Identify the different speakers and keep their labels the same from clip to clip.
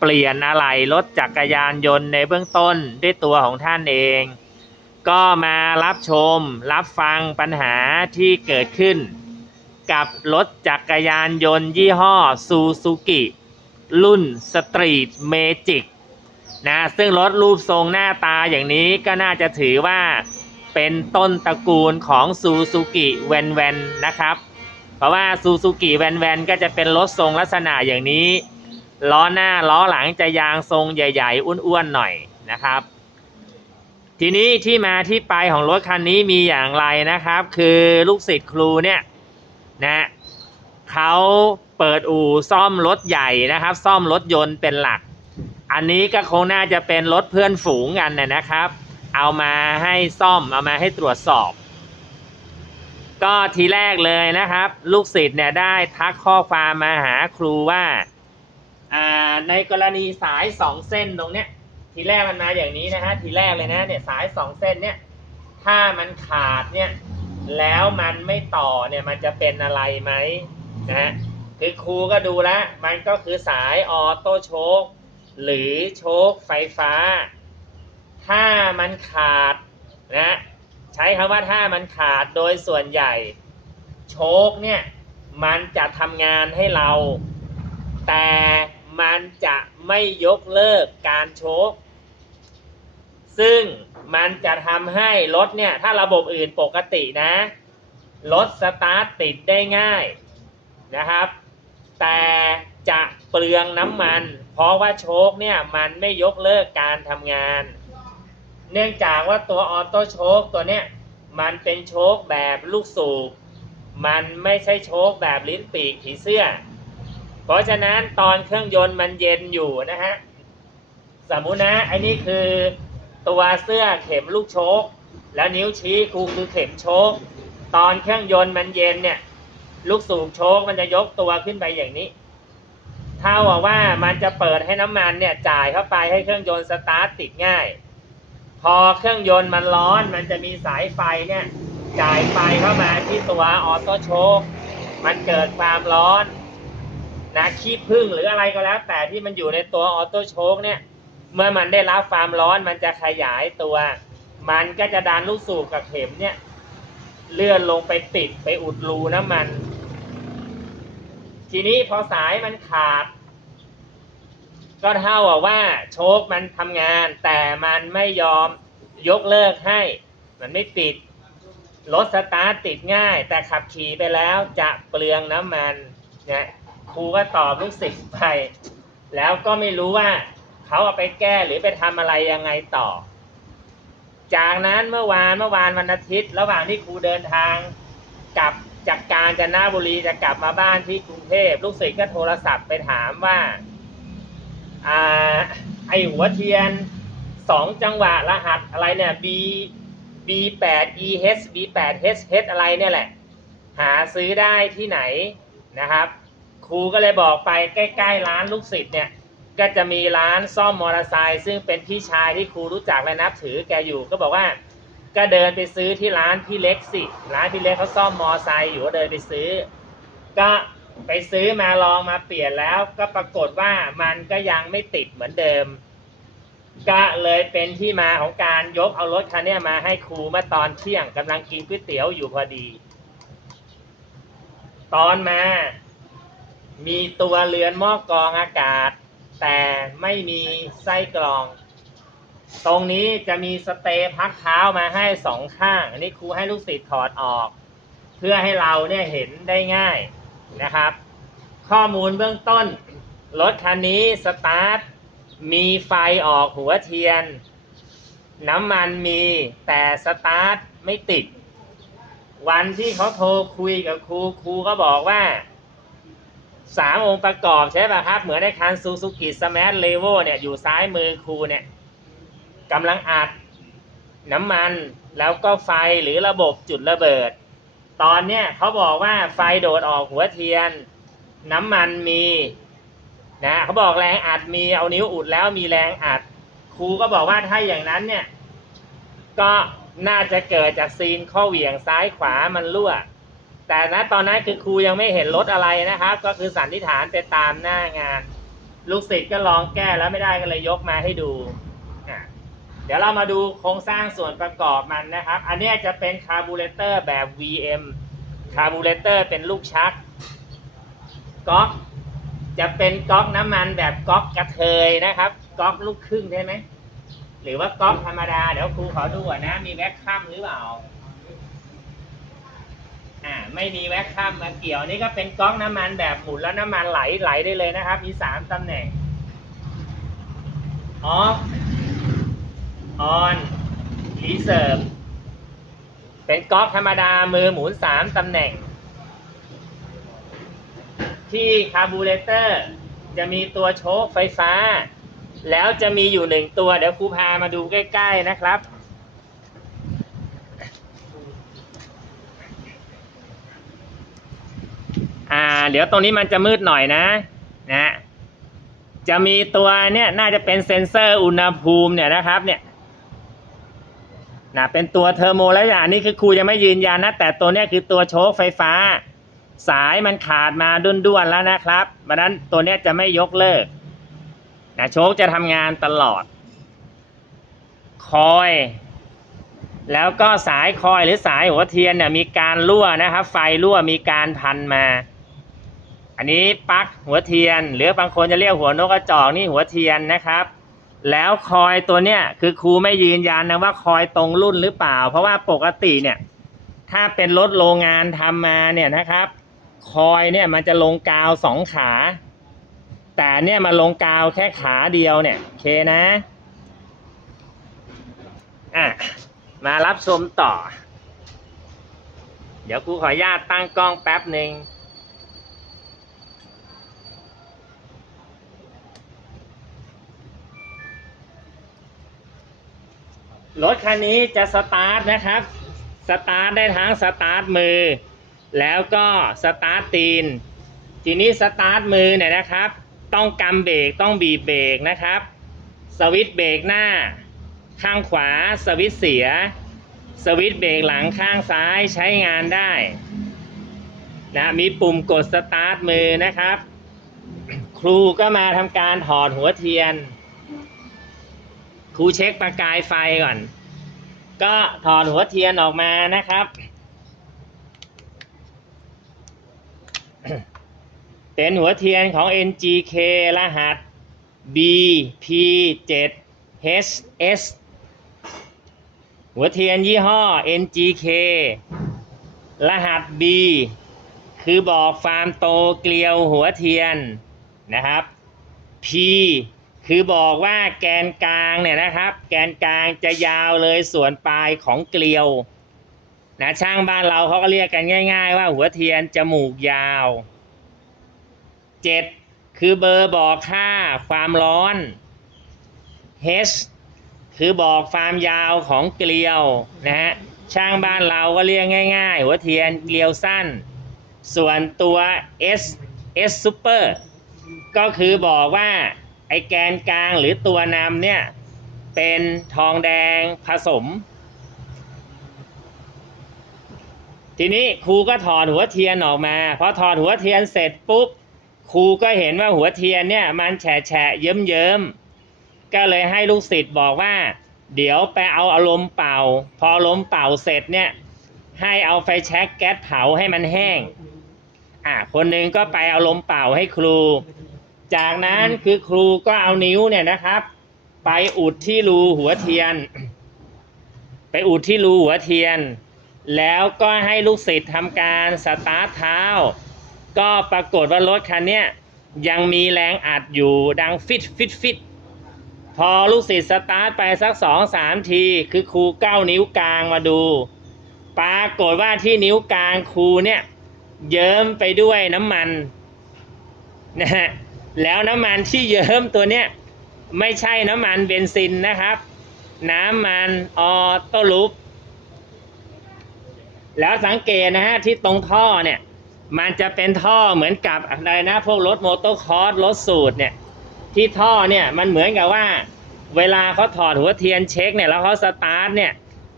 Speaker 1: เปลี่ยนอะไหล่รถจักรยานยนต์ในเบื้องต้นด้วยตัวของท่านเอง ก็มารับชมรับฟังปัญหาที่เกิดขึ้น กับรถจักรยานยนต์ยี่ห้อซูซูกิรุ่นสตรีทเมจิกนะซึ่งรถรูปทรงหน้าตาอย่างนี้ก็น่าจะถือว่าเป็นต้นตระกูลของซูซูกิแวนแวนนะครับ เพราะว่าซูซูกิแวนแวนก็จะเป็นรถทรงลักษณะอย่างนี้ ล้อหน้าล้อหลังจะยางทรงใหญ่ๆ อ้วนๆหน่อยนะครับ ทีนี้ที่มาที่ไปของรถคันนี้มีอย่างไรนะครับ คือลูกศิษย์ครูเนี่ยนะเขาเปิดอู่ซ่อมรถใหญ่นะครับ ซ่อมรถยนต์เป็นหลัก อันนี้ก็คงน่าจะเป็นรถเพื่อนฝูงกันนะนะครับ เอามาให้ซ่อมเอามาให้ตรวจสอบ ก็ทีแรกเลยนะครับ ลูกศิษย์เนี่ยได้ทักข้อความมาหาครูว่า ในกรณีสายสองเส้นตรงเนี้ยทีแรกมันมาอย่างนี้นะฮะทีแรกเลยนะเนี่ยสายสองเส้นเนี่ยถ้ามันขาดเนี่ยแล้วมันไม่ต่อเนี่ยมันจะเป็นอะไรไหมนะฮะคือครูก็ดูแล้วมันก็คือสายออโต้โชคหรือโชคไฟฟ้า ถ้ามันขาดนะใช้คำว่าถ้ามันขาดโดยส่วนใหญ่ โชคเนี่ยมันจะทำงานให้เรา แต่ มันจะไม่ยกเลิกการโชคซึ่งมันจะทำให้รถเนี่ย ถ้าระบบอื่นปกตินะรถสตาร์ทติดได้ง่ายนะครับ แต่จะเปลืองน้ำมัน เพราะว่าโชคเนี่ย มันไม่ยกเลิกการทำงาน เนื่องจากว่าตัวออโต้โชคตัวเนี้ยมันเป็นโชคแบบลูกสูบ มันไม่ใช่โชคแบบลิ้นปีกผีเสื้อ เพราะฉะนั้นตอนเครื่องยนต์มันเย็นอยู่นะฮะ สมมุตินะไอ้นี่คือตัวเสื้อเข็มลูกโชคแล้วนิ้วชี้ครูคือเข็มโชคตอนเครื่องยนต์มันเย็นเนี่ย ลูกสูบโชคมันจะยกตัวขึ้นไปอย่างนี้เท่าว่ามันจะเปิดให้น้ำมันเนี่ยจ่ายเข้าไปให้เครื่องยนต์สตาร์ทติดง่าย พอเครื่องยนต์มันร้อนมันจะมีสายไฟเนี่ยจ่ายไฟเข้ามาที่ตัวออโต้โชค มันเกิดความร้อน นะขี้ผึ้งหรืออะไรก็แล้ว แต่ที่มันอยู่ในตัวออโต้โชคเนี่ย เมื่อมันได้รับความร้อนมันจะขยายตัว มันก็จะดันลูกสูบกับเข็มเนี่ย เลื่อนลงไปติดไปอุดรูน้ำมัน ทีนี้พอสายมันขาด ก็เท่ากับว่าโชคมันทำงาน แต่มันไม่ยอมยกเลิกให้ มันไม่ติดรถสตาร์ทติดง่าย แต่ขับขี่ไปแล้วจะเปลืองน้ำมันเนี่ย ครูก็ตอบลูกศิษย์ไป แล้วก็ไม่รู้ว่าเขาเอาไปแก้หรือไปทำอะไรยังไงต่อ จากนั้นเมื่อวานเมื่อวานวันอาทิตย์ ระหว่างที่ครูเดินทางกลับจากกาญจนบุรีจะกลับมาบ้านที่กรุงเทพลูกศิษย์ก็โทรศัพท์ไปถามว่าอ่าไอหัวเทียนสองจังหวะรหัสอะไรเนี่ย B B 8 E H B 8 H H อะไรเนี่ยแหละ หาซื้อได้ที่ไหนนะครับ ครูก็เลยบอกไปใกล้ๆร้านลูกศิษย์เนี่ยก็จะมีร้านซ่อมมอเตอร์ไซค์ซึ่งเป็นพี่ชายที่ครูรู้จักและนับถือแกอยู่ก็บอกว่า ก็เดินไปซื้อที่ร้านพี่เล็กสิร้านพี่เล็กเขาซ่อมมอเตอร์ไซค์อยู่ก็เดินไปซื้อ ก็ไปซื้อมาลองมาเปลี่ยนแล้วก็ปรากฏว่ามันก็ยังไม่ติดเหมือนเดิม ก็เลยเป็นที่มาของการยกเอารถคันนี้มาให้ครูเมื่อตอนเที่ยงกำลังกินก๋วยเตี๋ยวอยู่พอดี ตอนมา มีตัวเรือนหม้อกรองอากาศ แต่ไม่มีไส้กรอง ตรงนี้จะมีสเตย์พักเท้ามาให้สองข้าง อันนี้ครูให้ลูกศิษย์ถอดออก เพื่อให้เราเนี่ยเห็นได้ง่ายนะครับ ข้อมูลเบื้องต้น รถคันนี้สตาร์ทมีไฟออกหัวเทียน น้ำมันมีแต่สตาร์ทไม่ติด วันที่เขาโทรคุยกับครูครูก็บอกว่า สามองค์ประกอบใช่ป่ะครับ เหมือนในคันซูซูกิสมาร์ทเลเวลเนี่ยอยู่ซ้ายมือครูเนี่ยกำลังอัดน้ำมันแล้วก็ไฟหรือระบบจุดระเบิด ตอนเนี้ยเขาบอกว่าไฟโดดออกหัวเทียน น้ำมันมีนะเขาบอกแรงอัดมีเอานิ้วอุดแล้วมีแรงอัด ครูก็บอกว่าถ้าอย่างนั้นเนี่ย ก็น่าจะเกิดจากซีนข้อเหวี่ยงซ้ายขวามันรั่ว แต่ณตอนนั้นคือครูยังไม่เห็นรถอะไรนะครับ ก็คือสันนิษฐานไปตามหน้างาน ลูกศิษย์ก็ลองแก้แล้วไม่ได้ก็เลยยกมาให้ดู เดี๋ยวเรามาดูโครงสร้างส่วนประกอบมันนะครับ อันนี้จะเป็นคาร์บูเรเตอร์แบบ VM คาร์บูเรเตอร์เป็นลูกชักก๊อกจะเป็นก๊อกน้ำมันแบบก๊อกกระเทยนะครับก๊อกลูกครึ่งใช่ไหมหรือว่าก๊อกธรรมดา เดี๋ยวครูขอดูก่อนนะ มีแว็กคัมหรือเปล่า ไม่มีแว็กคัมมาเกี่ยวนี่ก็เป็นก๊อกน้ำมันแบบหมุนแล้วน้ำมันไหลไหลได้เลยนะครับ มีสามตำแหน่งออฟออนรีเซิร์ฟเป็นก๊อกธรรมดามือหมุนสามตำแหน่ง ที่คาร์บูเรเตอร์จะมีตัวโชคไฟฟ้า แล้วจะมีอยู่หนึ่งตัว เดี๋ยวครูพามาดูใกล้ ๆ นะครับ เดี๋ยวตรงนี้มันจะมืดหน่อยนะนะจะมีตัวเนี่ยน่าจะเป็นเซ็นเซอร์อุณหภูมิเนี่ยนะครับเนี่ยนะเป็นตัวเทอร์โมแล้วอย่างนี้คือครูยังไม่ยืนยันนะแต่ตัวเนี้ยคือตัวโชคไฟฟ้า สายมันขาดมาด้วนๆแล้วนะครับเพราะนั้นตัวเนี้ยจะไม่ยกเลิกนะโชคจะทำงานตลอด คอย แล้วก็สายคอยหรือสายหัวเทียนเนี่ยมีการรั่วนะครับ ไฟรั่วมีการพันมา อันนี้ปลั๊กหัวเทียน หรือบางคนจะเรียกหัวนกกระจอกนี่หัวเทียนนะครับ แล้วคอยตัวเนี้ยคือครูไม่ยืนยันนะว่าคอยตรงรุ่นหรือเปล่า เพราะว่าปกติเนี่ยถ้าเป็นรถโรงงานทำมาเนี่ยนะครับ คอยเนี่ยมันจะลงกาวสองขา แต่เนี่ยมาลงกาวแค่ขาเดียวเนี่ยโอเคนะอะมารับชมต่อ เดี๋ยวครูขออนุญาตตั้งกล้องแป๊บหนึ่ง รถคันนี้จะสตาร์ทนะครับ สตาร์ทได้ทั้งสตาร์ทมือ แล้วก็สตาร์ทตีน ทีนี้สตาร์ทมือเนี่ยนะครับ ต้องกำเบรกต้องบีบเบรกนะครับ สวิตช์เบรกหน้า ข้างขวาสวิตช์เสีย สวิตช์เบรกหลังข้างซ้ายใช้งานได้นะมีปุ่มกดสตาร์ทมือนะครับ ครูก็มาทำการถอดหัวเทียน ครูเช็คประกายไฟก่อน ก็ถอดหัวเทียนออกมานะครับ เป็นหัวเทียนของ NGK รหัส BP7HS หัวเทียนยี่ห้อ NGK รหัส B คือบอกฟาร์มโตเกลียวหัวเทียนนะครับ P คือบอกว่าแกนกลางเนี่ยนะครับ แกนกลางจะยาวเลยส่วนปลายของเกลียวนะช่างบ้านเราเขาก็เรียกกันง่าย ๆ ว่าหัวเทียนจมูกยาว7คือเบอร์บอกค่าความร้อน H คือบอกความยาวของเกลียวนะฮะช่างบ้านเราก็เรียกง่าย ๆ หัวเทียนเกลียวสั้น ส่วนตัว S S super ก็คือบอกว่า ไอแกนกลางหรือตัวนำเนี่ย เป็นทองแดงผสม ทีนี้ครูก็ถอดหัวเทียนออกมาพอถอดหัวเทียนเสร็จปุ๊บครูก็เห็นว่าหัวเทียนเนี่ยมันแฉะแฉะเยิ้มเยิ้มก็เลยให้ลูกศิษย์บอกว่า เดี๋ยวไปเอาอารมณ์เป่า พออารมณ์เป่าเสร็จเนี่ยให้เอาไฟแช็กแก๊สเผาให้มันแห้งอะคนหนึ่งก็ไปเอาลมเป่าให้ครู จากนั้นคือครูก็เอานิ้วเนี่ยนะครับ ไปอุดที่รูหัวเทียน ไปอุดที่รูหัวเทียน แล้วก็ให้ลูกศิษย์ทำการสตาร์ทเท้า ก็ปรากฏว่ารถคันเนี้ยยังมีแรงอัดอยู่ดังฟิตฟิตฟิตพอลูกศิษย์สตาร์ทไปสักสองสามที คือครูเก้านิ้วกลางมาดู ปรากฏว่าที่นิ้วกลางครูเนี่ยเยิ้มไปด้วยน้ำมันนะฮะ แล้วน้ำมันที่เยิ้มตัวเนี้ยไม่ใช่น้ำมันเบนซินนะครับ น้ำมันออโต้ลูปแล้วสังเกตนะฮะที่ตรงท่อเนี่ย มันจะเป็นท่อเหมือนกับอะไรนะพวกรถโมโตคอร์สรถสูตรเนี่ยที่ท่อเนี่ยมันเหมือนกับว่า เวลาเขาถอดหัวเทียนเช็คเนี่ยแล้วเขาสตาร์ทเนี่ย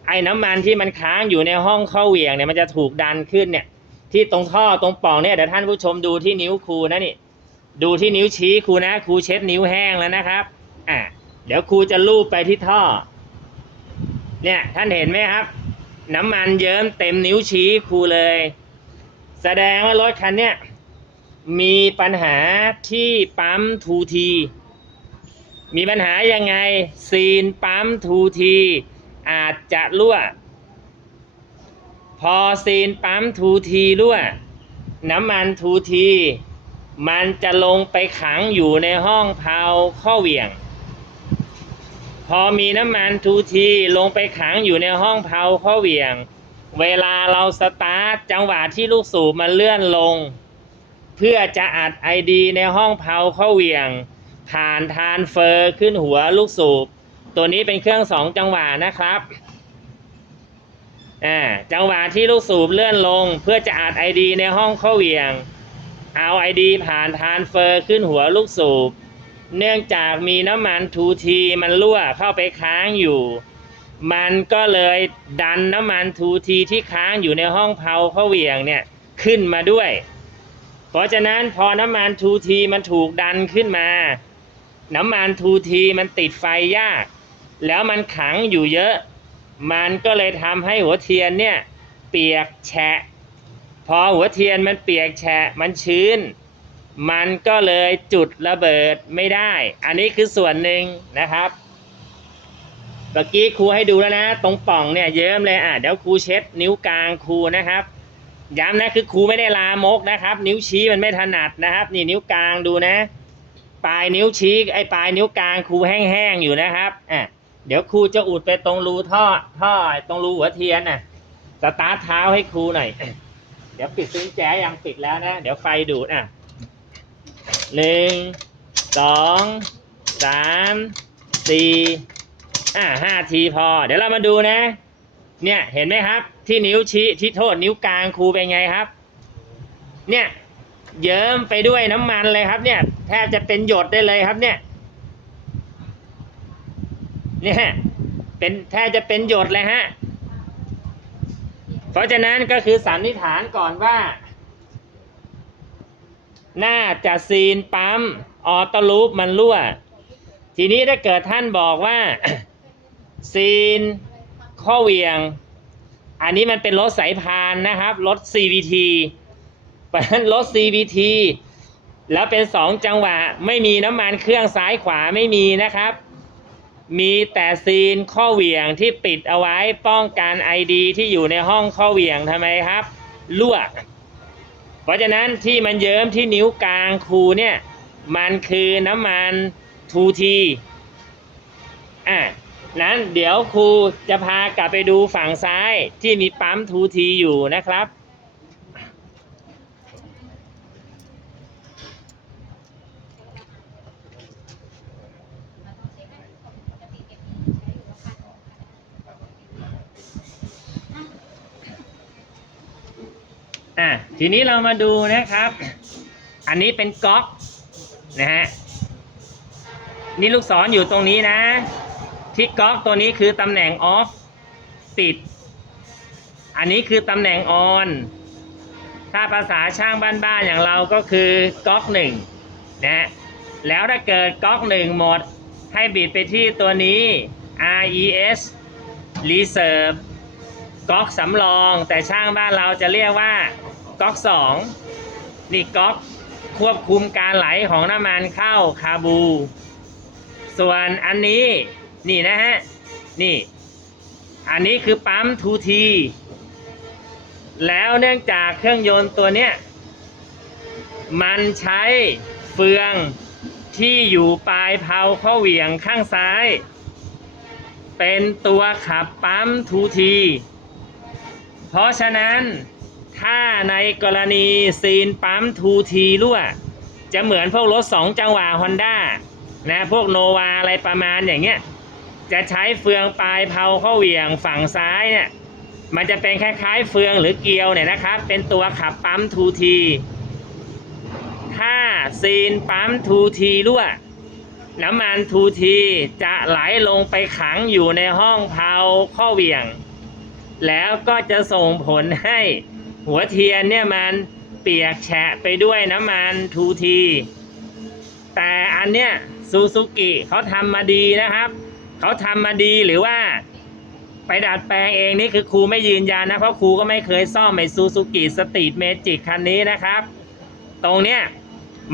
Speaker 1: ไอ้น้ำมันที่มันค้างอยู่ในห้องเข้าเหวี่ยงเนี่ยมันจะถูกดันขึ้นเนี่ยที่ตรงท่อตรงป่องเนี่ยเดี๋ยวท่านผู้ชมดูที่นิ้วครูนะนี่ ดูที่นิ้วชี้ครูนะครูเช็ดนิ้วแห้งแล้วนะครับอะเดี๋ยวครูจะลูบไปที่ท่อ เนี่ยท่านเห็นไหมครับ น้ำมันเยิ้มเต็มนิ้วชี้ครูเลย แสดงว่ารถคันเนี้ยมีปัญหาที่ปั๊มทูทีมีปัญหายังไงซีนปั๊มทูทีอาจจะรั่ว พอซีนปั๊มทูทีรั่ว น้ำมันทูที มันจะลงไปขังอยู่ในห้องเพาข้อเหวี่ยง พอมีน้ำมันทูทีลงไปขังอยู่ในห้องเพาข้อเหวี่ยง เวลาเราสตาร์ทจังหวะที่ลูกสูบมันเลื่อนลง เพื่อจะอัดไอดีในห้องเพาข้าเหวี่ยง ผ่านทานเฟอร์ขึ้นหัวลูกสูบ ตัวนี้เป็นเครื่องสองจังหวะนะครับอ่าจังหวะที่ลูกสูบเลื่อนลง เพื่อจะอัดไอดีในห้องข้าเหวี่ยง เอาไอดีผ่านทานเฟอร์ขึ้นหัวลูกสูบ เนื่องจากมีน้ำมันทูทีมันรั่วเข้าไปค้างอยู่ มันก็เลยดันน้ำมันทูทีที่ค้างอยู่ในห้องเพาเข้าเวี่ยงเนี่ยขึ้นมาด้วย เพราะฉะนั้นพอน้ำมันทูทีมันถูกดันขึ้นมา น้ำมันทูทีมันติดไฟยาก แล้วมันขังอยู่เยอะ มันก็เลยทำให้หัวเทียนเนี่ยเปียกแฉะ พอหัวเทียนมันเปียกแฉะมันชื้น มันก็เลยจุดระเบิดไม่ได้ อันนี้คือส่วนหนึ่งนะครับเมื่อกี้ครูให้ดูแล้วนะ ตรงป่องเนี่ยเยิ้มเลยอะเดี๋ยวครูเช็ดนิ้วกลางครูนะครับย้ำนะคือครูไม่ได้ลามกนะครับ นิ้วชี้มันไม่ถนัดนะครับ นี่นิ้วกลางดูนะ ปลายนิ้วชี้ไอ้ปลายนิ้วกลางครูแห้งๆอยู่นะครับอะเดี๋ยวครูจะอุดไปตรงรูท่อท่อตรงรูหัวเทียนน่ะสตาร์ทเท้าให้ครูหน่อย เดี๋ยวปิดซิงแจยังปิดแล้วนะ เดี๋ยวไฟดูดอะหนึ่งสองสามสี่อะห้าทีพอ เดี๋ยวเรามาดูนะ เนี่ยเห็นไหมครับ ที่นิ้วชี้ที่โทษนิ้วกลางครูเป็นไงครับ เนี่ยเยิ้มไปด้วยน้ำมันเลยครับ เนี่ยแทบจะเป็นหยดได้เลยครับเนี่ย เนี่ยเป็นแทบจะเป็นหยดเลยฮะ เพราะฉะนั้นก็คือสันนิษฐานก่อนว่า น่าจะซีนปั๊มออโต้ลูปมันรั่ว ทีนี้ถ้าเกิดท่านบอกว่า ซีนข้อเวียง อันนี้มันเป็นรถสายพานนะครับรถ CVT เพราะฉะนั้นรถ CVT แล้วเป็นสองจังหวะ ไม่มีน้ำมันเครื่องซ้ายขวาไม่มีนะครับ มีแต่ซีนข้อเหวี่ยงที่ปิดเอาไว้ป้องกัน ID ที่อยู่ในห้องข้อเหวี่ยงทำไมครับรั่วเพราะฉะนั้นที่มันเยิ้มที่นิ้วกลางครูเนี่ยมันคือน้ำมันทูทีอะนั้นเดี๋ยวครูจะพากลับไปดูฝั่งซ้ายที่มีปั๊มทูทีอยู่นะครับ อะทีนี้เรามาดูนะครับ อันนี้เป็นก๊อกนะฮะนี่ลูกศรออยู่ตรงนี้นะ ที่ก๊อกตัวนี้คือตำแหน่งออฟปิด อันนี้คือตำแหน่งออน ถ้าภาษาช่างบ้านๆอย่างเราก็คือก๊อกหนึ่งนะฮะแล้วถ้าเกิดก๊อกหนึ่งหมด ให้บิดไปที่ตัวนี้ RES Reserve ก๊อกสำรองแต่ช่างบ้านเราจะเรียกว่า ก๊อกสองนี่ก๊อกควบคุมการไหลของน้ำมันเข้าคาบู ส่วนอันนี้นี่นะฮะ นี่ อันนี้คือปั๊มทูทีแล้วเนื่องจากเครื่องยนต์ตัวเนี้ย มันใช้เฟืองที่อยู่ปลายเพลาข้อเหวี่ยงข้างซ้าย เป็นตัวขับปั๊มทูที เพราะฉะนั้น ถ้าในกรณีซีนปั๊มทูทีรั่ว จะเหมือนพวกรถสองจังหวะฮอนด้านะพวกโนวาอะไรประมาณอย่างเงี้ย จะใช้เฟืองปลายเพาเข้าเหวี่ยงฝั่งซ้ายเนี่ย มันจะเป็นคล้ายๆเฟืองหรือเกลียวเนี่ยนะครับ เป็นตัวขับปั๊มทูทีถ้าซีนปั๊มทูทีรั่วน้ำมันทูทีจะไหลลงไปขังอยู่ในห้องเพาข้อเหวี่ยง แล้วก็จะส่งผลให้ หัวเทียนเนี่ยมันเปียกแฉะไปด้วยน้ำมันทูที แต่อันเนี้ยซูซูกิเขาทำมาดีนะครับ เขาทำมาดีหรือว่า ไปดัดแปลงเองนี่คือครูไม่ยืนยันนะ เพราะครูก็ไม่เคยซ่อมไอซูซูกิสตรีทเมจิกคันนี้นะครับ ตรงเนี้ย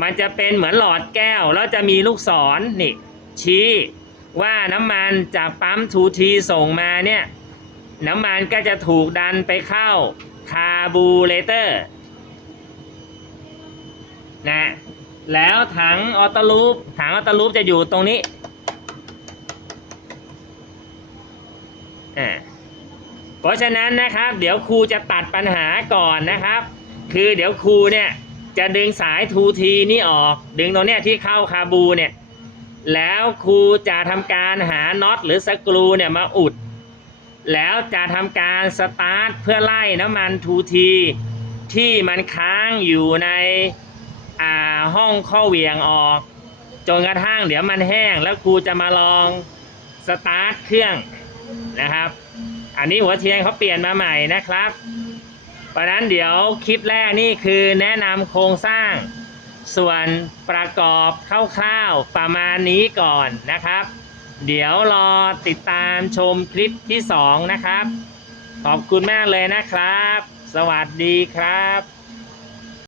Speaker 1: มันจะเป็นเหมือนหลอดแก้ว แล้วจะมีลูกศรนี่ ชี้ว่าน้ำมันจากปั๊มทูทีส่งมาเนี่ย น้ำมันก็จะถูกดันไปเข้า คาบูเลเตอร์นะแล้วถังออโตลูปถังออโตลูปจะอยู่ตรงนี้อ่าเพราะฉะนั้นนะครับ เดี๋ยวครูจะตัดปัญหาก่อนนะครับ คือเดี๋ยวครูเนี่ยจะดึงสายทูทีนี่ออก ดึงตรงเนี้ยที่เข้าคาบูเนี่ยแล้วครูจะทำการหาน็อตหรือสกรูเนี่ยมาอุด แล้วจะทำการสตาร์ทเพื่อไล่น้ำมันทูทีที่มันค้างอยู่ในอ่าห้องข้อเวียงออก จนกระทั่งเดี๋ยวมันแห้งแล้วครูจะมาลองสตาร์ทเครื่องนะครับ อันนี้หัวเทียนเขาเปลี่ยนมาใหม่นะครับเพราะนั้นเดี๋ยวคลิปแรกนี่คือแนะนำโครงสร้างส่วนประกอบคร่าวๆประมาณนี้ก่อนนะครับ เดี๋ยวรอติดตามชมคลิปที่ 2 นะครับ ขอบคุณมากเลยนะครับ สวัสดีครับ